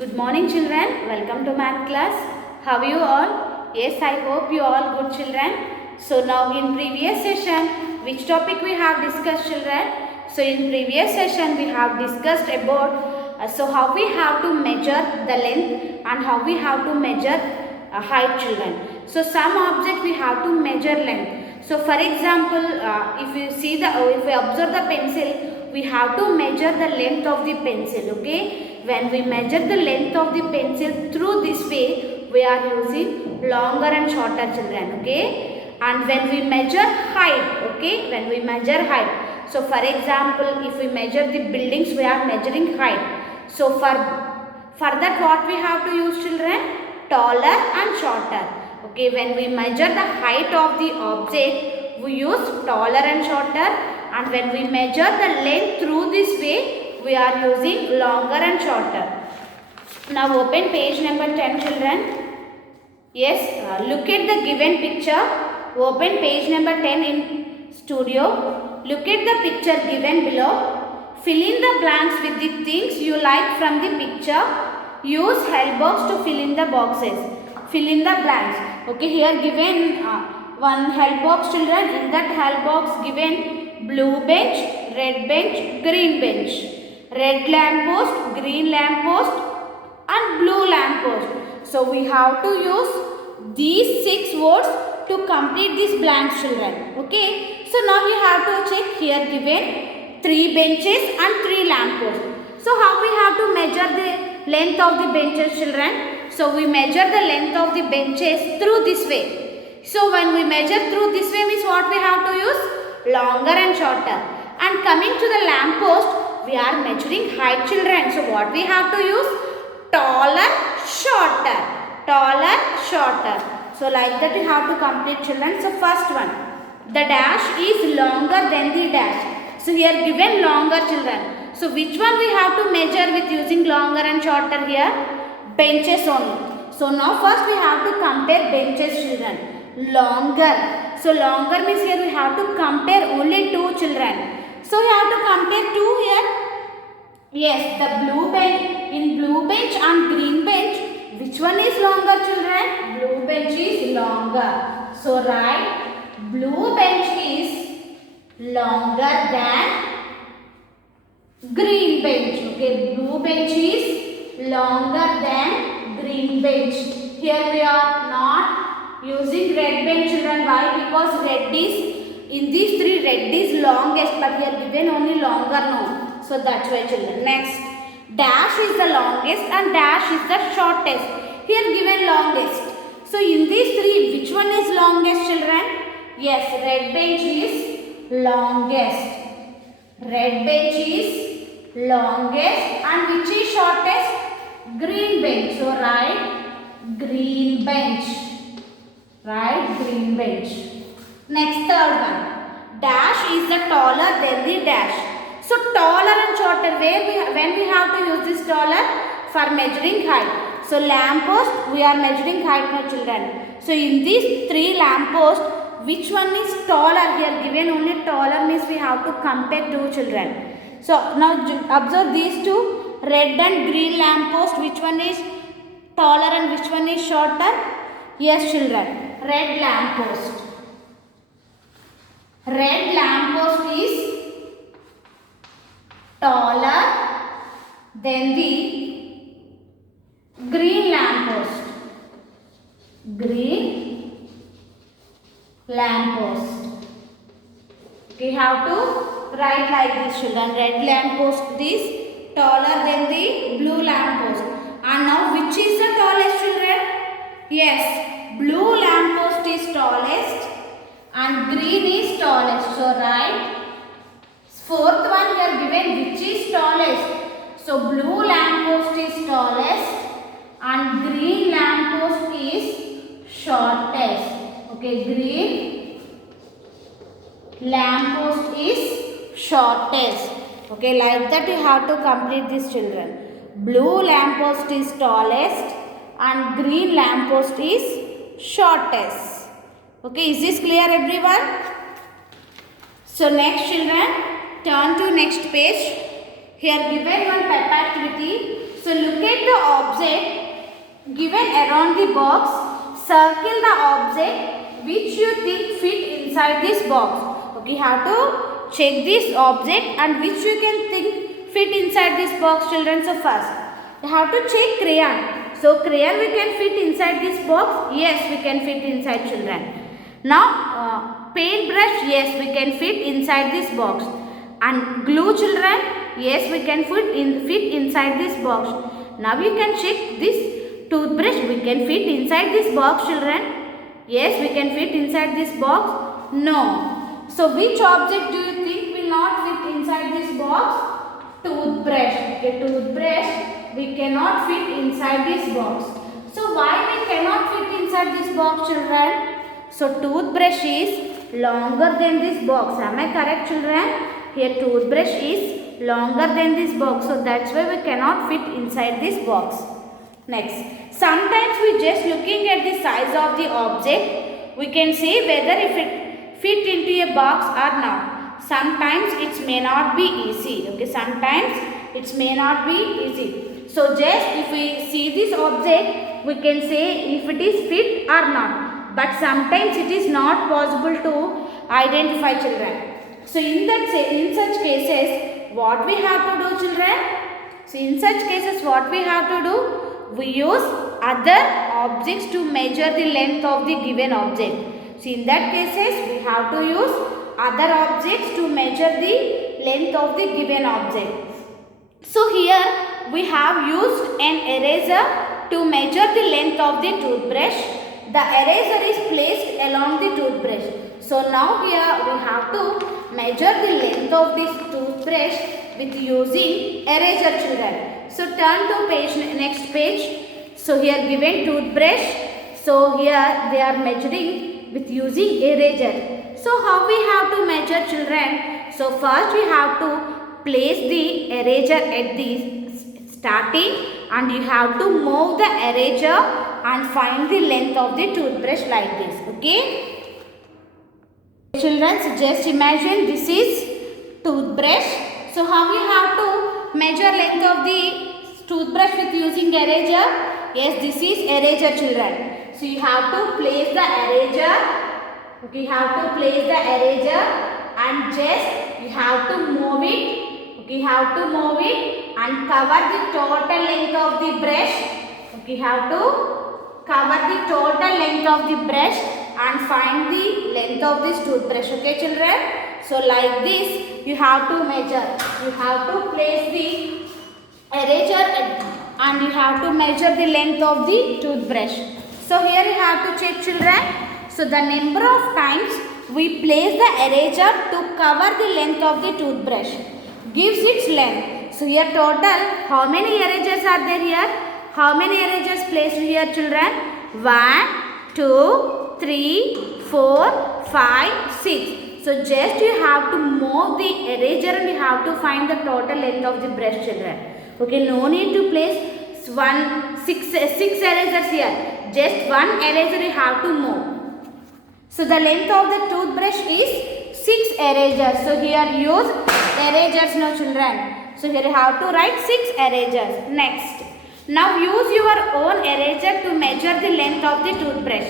Good morning children, welcome to math class. How are you all? Yes, I hope you all good children. So now in previous session, which topic we have discussed children? So in previous session we have discussed about how we have to measure the length and how we have to measure height children. So some object we have to measure length. So for example, if we observe the pencil, we have to measure the length of the pencil, okay? When we measure the length of the pencil through this way, we are using longer and shorter children, okay? And when we measure height, okay? When we measure height. So for example, if we measure the buildings, we are measuring height. So for that what we have to use children? Taller and shorter. Okay, when we measure the height of the object, we use taller and shorter. And when we measure the length through this way, we are using longer and shorter. Now open page number 10 children. Yes, look at the given picture. Open page number 10 in studio. Look at the picture given below. Fill in the blanks with the things you like from the picture. Use help box to fill in the boxes. Fill in the blanks. Okay, here given one help box children. In that help box given blue bench, red bench, green bench. Red lamp post, green lamp post and blue lamp post. So we have to use these 6 words to complete these blanks children. Okay. So now we have to check here given 3 benches and 3 lamp posts. So how we have to measure the length of the benches children? So we measure the length of the benches through this way. So when we measure through this way means what we have to use? Longer and shorter. And coming to the lamp post, we are measuring height children. So what we have to use? Taller, shorter. Taller, shorter. So like that we have to complete children. So first one. The dash is longer than the dash. So here given longer children. So which one we have to measure with using longer and shorter here? Benches only. So now first we have to compare benches children. Longer. So longer means here we have to compare only 2 children. So we have to compare 2 here. Yes, the blue bench, in blue bench and green bench, which one is longer children? Blue bench is longer. So write blue bench is longer than green bench. Okay, blue bench is longer than green bench. Here we are not using red bench children. Why? Because red is in these 3 red is longest, but here given only longer no. So that's why children. Next, dash is the longest and dash is the shortest. Here given longest. So in these 3, which one is longest children? Yes, red bench is longest. Red bench is longest and which is shortest? Green bench. So write green bench. Write green bench. Next, third one. Dash is the taller than the dash. So taller and shorter, when we have to use this taller? For measuring height. So lamp post, we are measuring height now children. So in these 3 lamp posts, which one is taller? Here given only taller means we have to compare 2 children. So now observe these 2 red and green lamp post. Which one is taller and which one is shorter? Yes children, red lamp post. Red lamp post is taller than the green lamp post. Green lamp post. We have to write like this children. Red lamp post is taller than the blue lamp post. And now which is the tallest children? Yes, blue lamp post is tallest and green is tallest. So write fourth one here given which is tallest. So blue lamp post is tallest and green lamp post is shortest. Okay, green lamp post is shortest. Okay, like that you have to complete this children. Blue lamp post is tallest and green lamp post is shortest. Okay, is this clear everyone? So next children, turn to next page. Here given one pep activity. So look at the object given around the box. Circle the object which you think fit inside this box. Okay, how to check this object and which you can think fit inside this box, children. So first, you have to check crayon. So crayon we can fit inside this box. Yes, we can fit inside, children. Now paintbrush, yes, we can fit inside this box. And glue, children, yes, we can fit inside this box. Now you can check this toothbrush, we can fit inside this box, children. Yes, we can fit inside this box. No. So which object do you think will not fit inside this box? Toothbrush. Okay, toothbrush we cannot fit inside this box. So why we cannot fit inside this box, children? So toothbrush is longer than this box. Am I correct, children? Here toothbrush is longer than this box. So that's why we cannot fit inside this box. Next, sometimes we just looking at the size of the object, we can say whether if it fit into a box or not. Sometimes it may not be easy. Okay, sometimes it may not be easy. So just if we see this object, we can say if it is fit or not. But sometimes it is not possible to identify, children. So in such cases, what we have to do, children? So in such cases, what we have to do? We use other objects to measure the length of the given object. So in that cases, we have to use other objects to measure the length of the given object. So here we have used an eraser to measure the length of the toothbrush. The eraser is placed along the toothbrush. So now here we have to measure the length of this toothbrush with using eraser, children. So turn to next page. So here given toothbrush. So here they are measuring with using eraser. So how we have to measure, children? So first we have to place the eraser at the starting and you have to move the eraser and find the length of the toothbrush like this. Okay? Children, so just imagine this is toothbrush. So how you have to measure length of the toothbrush with using eraser? Yes, this is eraser, children. So you have to place the eraser. Okay, you have to place the eraser and just you have to move it. Okay, you have to move it and cover the total length of the brush. Okay, you have to cover the total length of the brush and find the length of this toothbrush. Okay, children. So like this, you have to measure. You have to place the eraser and you have to measure the length of the toothbrush. So here you have to check, children. So the number of times we place the eraser to cover the length of the toothbrush gives its length. So here total, how many erasers are there here? How many erasers placed here, children? 1, 2, 3, 4, 5, 6. So just you have to move the eraser and you have to find the total length of the brush, children. Okay, no need to place 6 erasers here. Just one eraser you have to move. So the length of the toothbrush is 6 erasers. So here use erasers now, children. So here you have to write 6 erasers. Next. Now use your own eraser to measure the length of the toothbrush.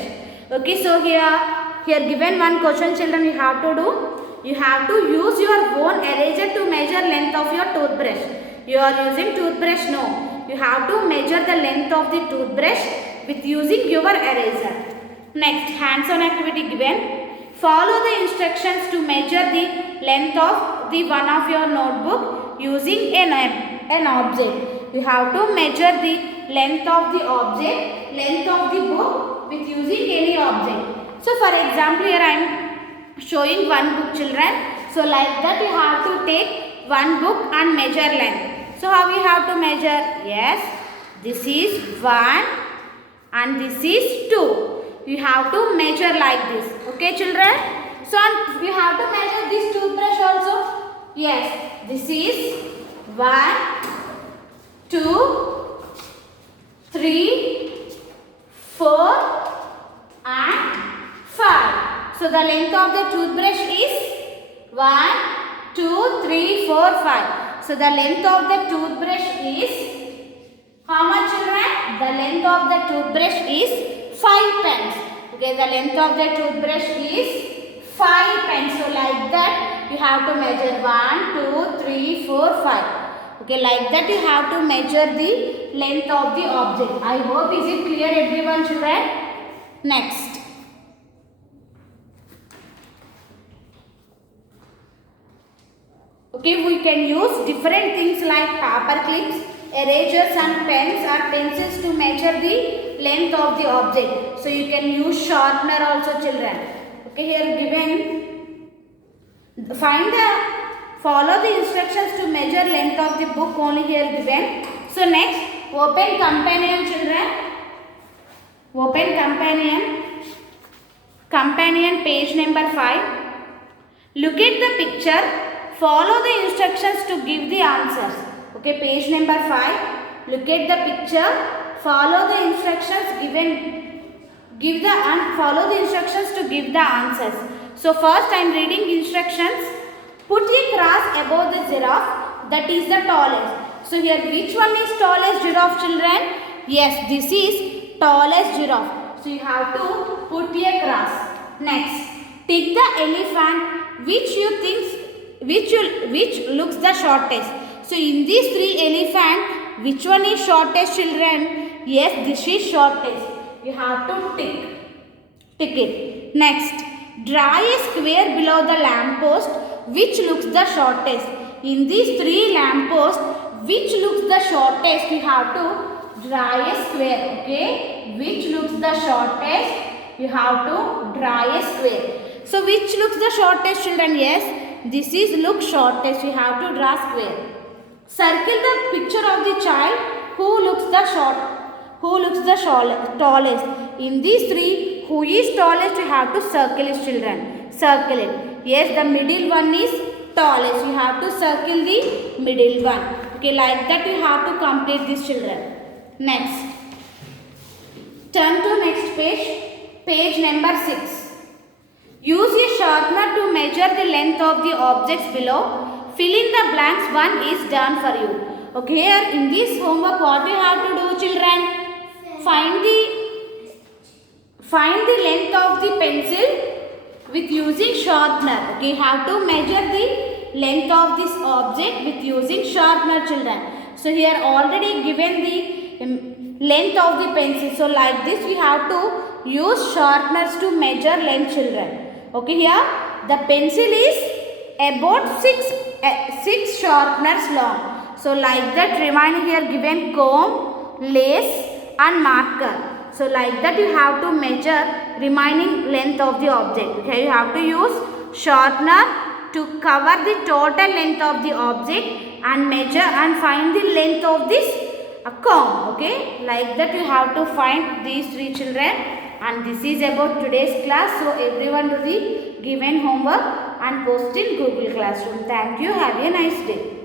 Okay, so here given one question, children, you have to do. You have to use your own eraser to measure length of your toothbrush. You are using toothbrush? No. You have to measure the length of the toothbrush with using your eraser. Next, hands-on activity given. Follow the instructions to measure the length of the one of your notebook using an object. You have to measure the length of the object, length of the book with using any object. So for example, here I am showing one book, children. So like that you have to take one book and measure length. So how you have to measure? Yes, this is 1 and this is 2. You have to measure like this. Okay, children? So you have to measure this toothbrush also. Yes, this is 1, 2, 3, 4 and 5. So the length of the toothbrush is 1, 2, 3, 4, 5. So the length of the toothbrush is How much children? The length of the toothbrush is 5 pence. Okay, the length of the toothbrush is 5 pence. So like that you have to measure 1, 2, 3, 4, 5. Okay, like that you have to measure the length of the object. I hope is it clear everyone children? Next. Okay, we can use different things like paper clips, erasers and pens or pencils to measure the length of the object. So you can use sharpener also children. Okay, here given, follow the instructions to measure length of the book only here given. So next, open companion children. Open companion page number 5. Look at the picture. Follow the instructions to give the answers. Okay, page number 5. Look at the picture. Follow the instructions given. Follow the instructions to give the answers. So first I am reading instructions. Put a cross above the giraffe that is the tallest. So here which one is tallest giraffe children? Yes, this is tallest giraffe. So you have to put a cross. Next, take the elephant which looks the shortest. So in these 3 elephants, which one is shortest children? Yes, this is shortest. You have to tick it. Next, draw a square below the lamp post which looks the shortest. In these 3 lamp posts, which looks the shortest? You have to draw a square. Okay, which looks the shortest? You have to draw a square. So which looks the shortest children? Yes, this is look shortest. You have to draw square. Circle the picture of the child who looks the tallest. In these 3, who is tallest? You have to circle it children. Circle it. Yes, the middle one is tallest. You have to circle the middle one. Okay, like that you have to complete this children. Next, turn to next page. Page number 6. Use a sharpener to measure the length of the objects below. Fill in the blanks. One is done for you. Okay, here in this homework what you have to do children? Find the length of the pencil with using sharpener. Okay, you have to measure the length of this object with using sharpener children. So here already given the length of the pencil. So like this we have to use sharpeners to measure length children. Okay, here the pencil is about 6 sharpeners long. So like that remaining here given comb, lace and marker. So like that you have to measure remaining length of the object. Okay, you have to use sharpener to cover the total length of the object and measure and find the length of this comb. Okay, like that you have to find these 3 children. And this is about today's class. So everyone do the given homework and post in Google Classroom. Thank you. Have a nice day.